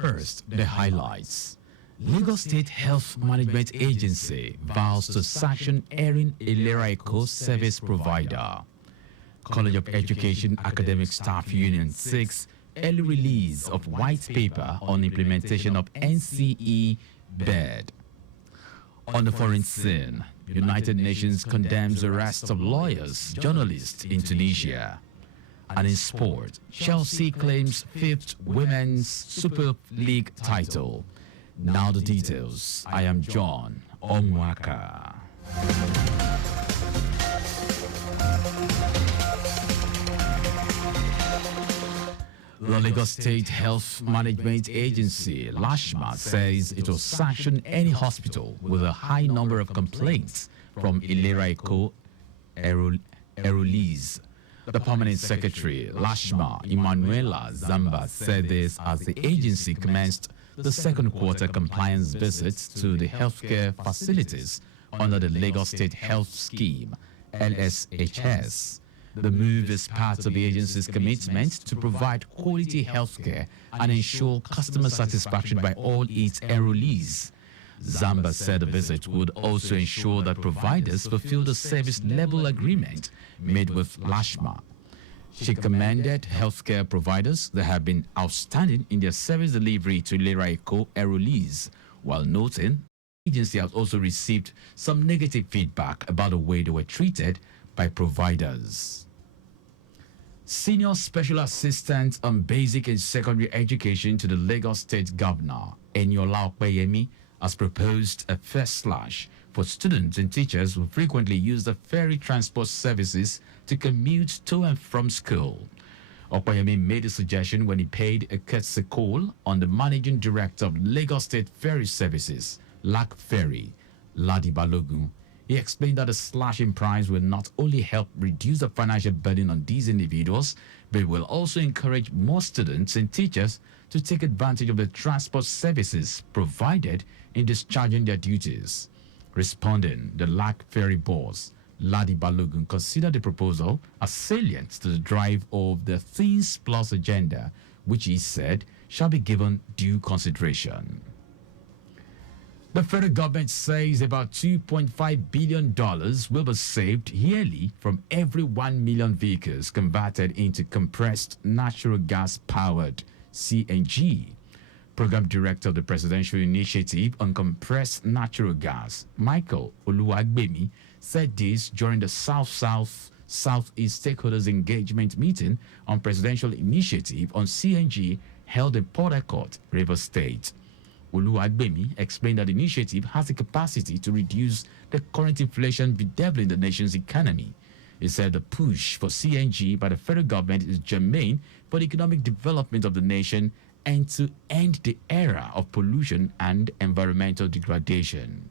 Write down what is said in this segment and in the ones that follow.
First, the highlights. Lagos State Health Management Agency vows to sanction Erin Ilera-Eko service provider. College of Education Academic Staff Union 6 early release of white paper on implementation of NCE bed. On the foreign scene, United Nations condemns arrest of lawyers, journalists in Tunisia. And in sport, Chelsea claims fifth Women's Super League title. Now the details. I am John Omoaka. The Lagos State Health Management Agency, LASHMA, says it will sanction any hospital with a high number of complaints from Ilera-Eko Erolies. The permanent secretary, LASHMA, Emanuela Zamba, said this as the agency commenced the second quarter compliance visits to the healthcare facilities under the Lagos State Health Scheme, LSHS. The move is part of the agency's commitment to provide quality healthcare and ensure customer satisfaction by all its enrollees. Zamba said the visit would also ensure that providers fulfill the service level agreement made with LASHMA. She commended healthcare providers that have been outstanding in their service delivery to Ilera-Eko enrollees, while noting the agency has also received some negative feedback about the way they were treated by providers. Senior Special Assistant on Basic and Secondary Education to the Lagos State Governor, Eniola Opeyemi, has proposed a first slash for students and teachers who frequently use the ferry transport services to commute to and from school. Opeyemi made a suggestion when he paid a courtesy call on the Managing Director of Lagos State Ferry Services, LAC Ferry, Ladi Balogun. He explained that the slash in price will not only help reduce the financial burden on these individuals, but it will also encourage more students and teachers to take advantage of the transport services provided in discharging their duties. Responding, the LAC Ferry boss, Ladi Balogun, considered the proposal as salient to the drive of the Things Plus agenda, which he said shall be given due consideration. The federal government says about $2.5 billion will be saved yearly from every 1 million vehicles converted into compressed natural gas-powered CNG. Program Director of the Presidential Initiative on Compressed Natural Gas, Michael Oluwagbemi, said this during the South-South-Southeast Stakeholders Engagement Meeting on Presidential Initiative on CNG held in Port Harcourt, Rivers State. Oluwagbemi explained that the initiative has the capacity to reduce the current inflation bedeviling the nation's economy. He said the push for CNG by the federal government is germane for the economic development of the nation and to end the era of pollution and environmental degradation.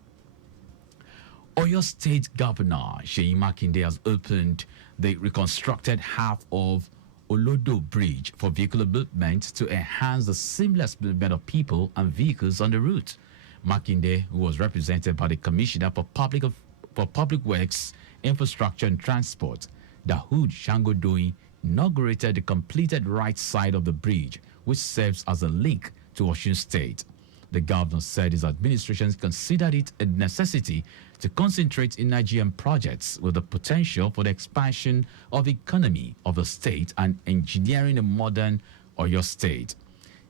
Oyo State Governor Seyi Makinde has opened the reconstructed half of Olodo Bridge for vehicular movement to enhance the seamless movement of people and vehicles on the route. Makinde, who was represented by the Commissioner for Public Works, Infrastructure and Transport, Dahoud Shangodoyi, inaugurated the completed right side of the bridge, which serves as a link to Osun State. The governor said his administration considered it a necessity to concentrate energy on projects with the potential for the expansion of the economy of the state and engineering a modern Oyo State.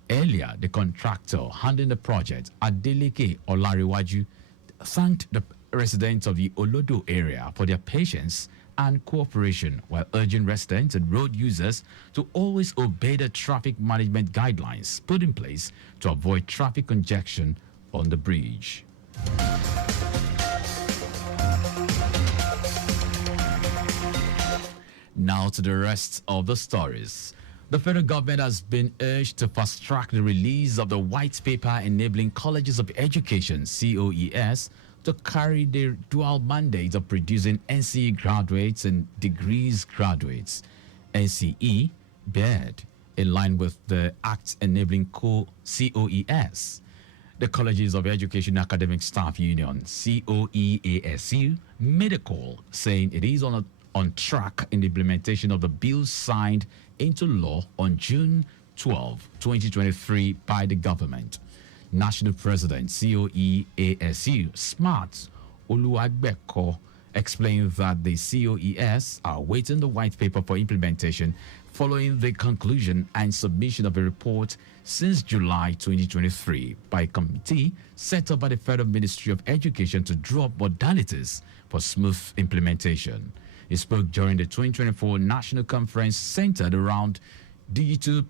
Earlier, the contractor handling the project, Adeleke Olariwaju, thanked the residents of the Olodo area for their patience and cooperation while urging residents and road users to always obey the traffic management guidelines put in place to avoid traffic congestion on the bridge. Now to the rest of the stories. The federal government has been urged to fast-track the release of the white paper enabling colleges of education, COES, to carry their dual mandate of producing NCE graduates and degrees graduates. NCE, BED, in line with the Act enabling COES. The Colleges of Education Academic Staff Union, COEASU, made a call saying it is on track in the implementation of the bill signed into law on June 12, 2023 by the government. National President COEASU Smart Oluwagbeko explained that the COES are awaiting the white paper for implementation following the conclusion and submission of a report since July 2023 by a committee set up by the Federal Ministry of Education to draw up modalities for smooth implementation. He spoke during the 2024 National Conference centered around digital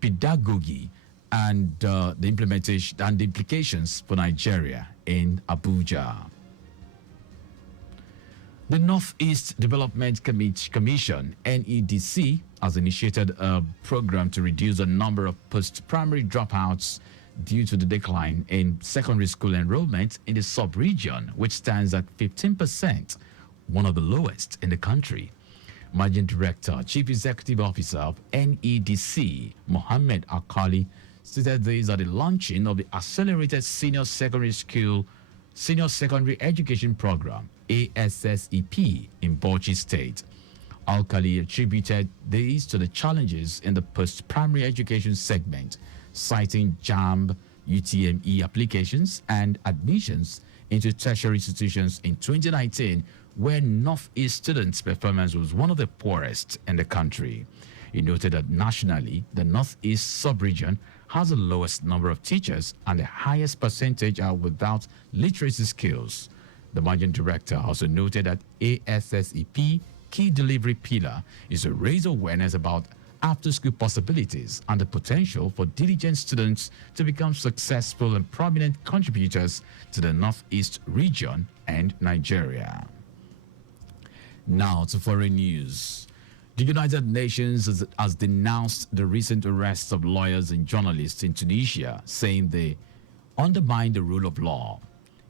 pedagogy and the implementation and the implications for Nigeria in Abuja. The Northeast Development Commission, NEDC, has initiated a program to reduce the number of post-primary dropouts due to the decline in secondary school enrollment in the sub-region, which stands at 15%, one of the lowest in the country. Managing Director, Chief Executive Officer of NEDC, Mohammed Akali, stated this at the launching of the Accelerated Senior Secondary Education Program, ASSEP, in Bauchi State. Alkali attributed this to the challenges in the post-primary education segment, citing JAMB, UTME applications and admissions into tertiary institutions in 2019, where Northeast students' performance was one of the poorest in the country. He noted that nationally, the Northeast sub-region has the lowest number of teachers and the highest percentage are without literacy skills. The managing director also noted that ASSEP key delivery pillar is to raise awareness about after-school possibilities and the potential for diligent students to become successful and prominent contributors to the Northeast region and Nigeria. Now to foreign news. The United Nations has denounced the recent arrests of lawyers and journalists in Tunisia, saying they undermine the rule of law.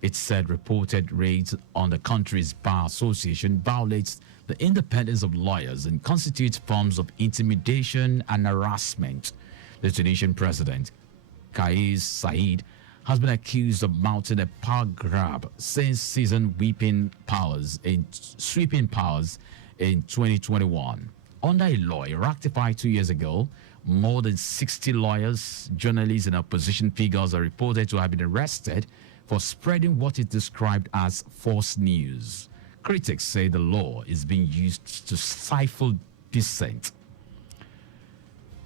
It said reported raids on the country's bar association violates the independence of lawyers and constitutes forms of intimidation and harassment. The Tunisian president, Kais Saied, has been accused of mounting a power grab since sweeping powers in 2021. Under a law ratified 2 years ago, more than 60 lawyers, journalists, and opposition figures are reported to have been arrested for spreading what is described as false news. Critics say the law is being used to stifle dissent.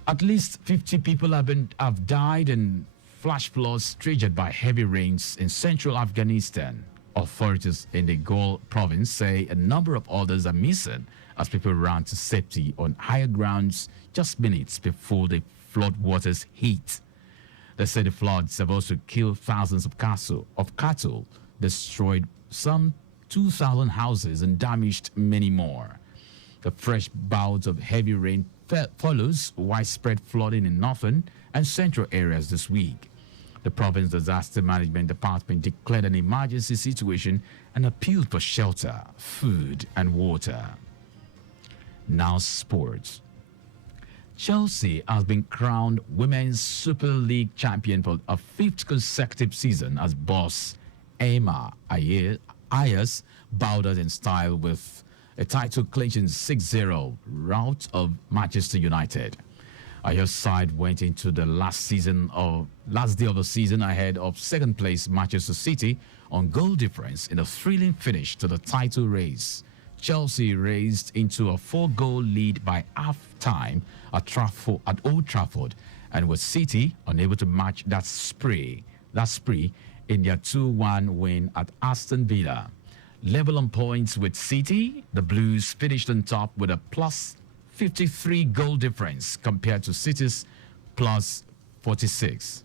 At least 50 people have died in flash floods triggered by heavy rains in central Afghanistan. Authorities in the Ghor province say a number of others are missing as people ran to safety on higher grounds just minutes before the floodwaters hit. They say the floods have also killed thousands of cattle, destroyed some 2,000 houses, and damaged many more. The fresh bout of heavy rain follows widespread flooding in northern and central areas this week. The Province Disaster Management Department declared an emergency situation and appealed for shelter, food, and water. Now sports. Chelsea has been crowned Women's Super League champion for a fifth consecutive season as boss Emma Ayers bowed out in style with a title clinching 6-0 rout of Manchester United. Ayers' side went into the last day of the season ahead of second place Manchester City on goal difference in a thrilling finish to the title race. Chelsea raced into a 4-goal lead by half-time at Old Trafford, and with City unable to match that spree in their 2-1 win at Aston Villa. Level on points with City, the Blues finished on top with a plus 53 goal difference compared to City's plus 46.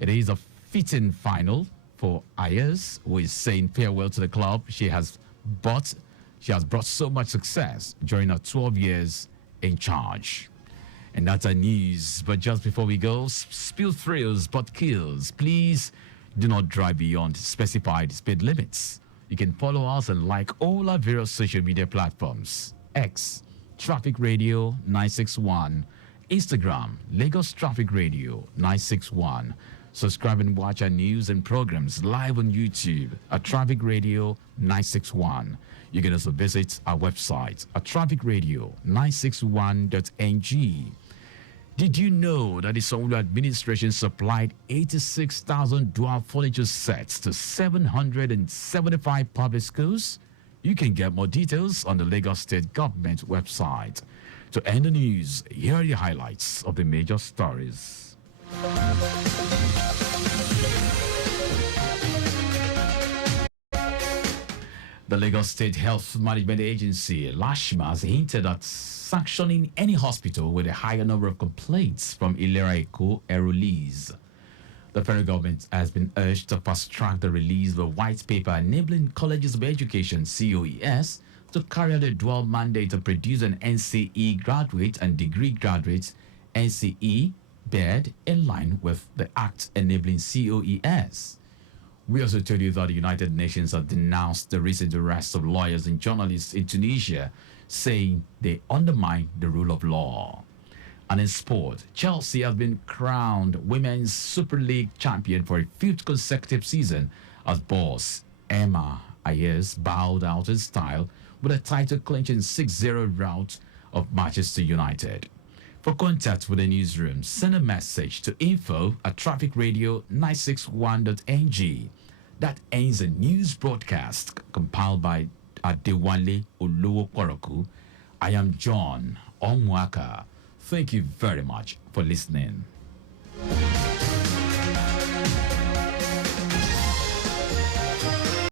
It is a fitting final for Ayers, who is saying farewell to the club she has brought so much success during her 12 years in charge. And that's our news. But just before we go, spill thrills but kills. Please do not drive beyond specified speed limits. You can follow us and like all our various social media platforms. X, Traffic Radio 961. Instagram, Lagos Traffic Radio 961. Subscribe and watch our news and programs live on YouTube at Traffic Radio 961. You can also visit our website at trafficradio961.ng. Did you know that the Sanwo-Olu administration supplied 86,000 dual furniture sets to 775 public schools? You can get more details on the Lagos State Government website. To end the news, here are the highlights of the major stories. The Lagos State Health Management Agency, LASHMA, has hinted at sanctioning any hospital with a higher number of complaints from Ilera-Eko enrollees. The federal government has been urged to fast-track the release of a white paper enabling colleges of education, COES, to carry out a dual mandate to produce an NCE graduate and degree graduate NCE bed in line with the Act enabling COES. We also told you that the United Nations have denounced the recent arrests of lawyers and journalists in Tunisia, saying they undermine the rule of law. And in sport, Chelsea has been crowned Women's Super League champion for a fifth consecutive season as boss Emma Ayers bowed out in style with a title-clinching 6-0 rout of Manchester United. For contact with the newsroom, send a message to info@trafficradio961.ng. That ends a news broadcast compiled by Adewale Olowo-Kworoku. I am John Omoaka. Thank you very much for listening.